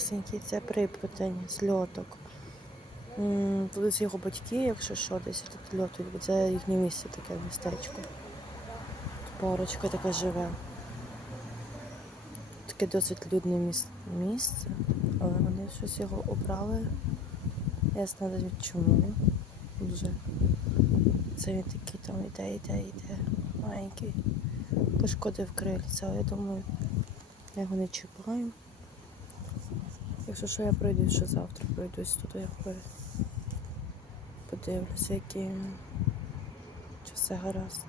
малесенький, це Прип'ятень з льоток. Тут його батьки, якщо що, десь тут льотують, це їхнє місце, таке містечко. Парочка така живе. Таке досить людне місце, але вони щось його обрали. Я знаю чому. Дуже. Це він такий там іде, маленький. Пошкодив крильця, але я думаю, я його не чіпаю. Якщо що, я пройду, що завтра пройдусь туди, подивлюся, який він. Чи все гаразд.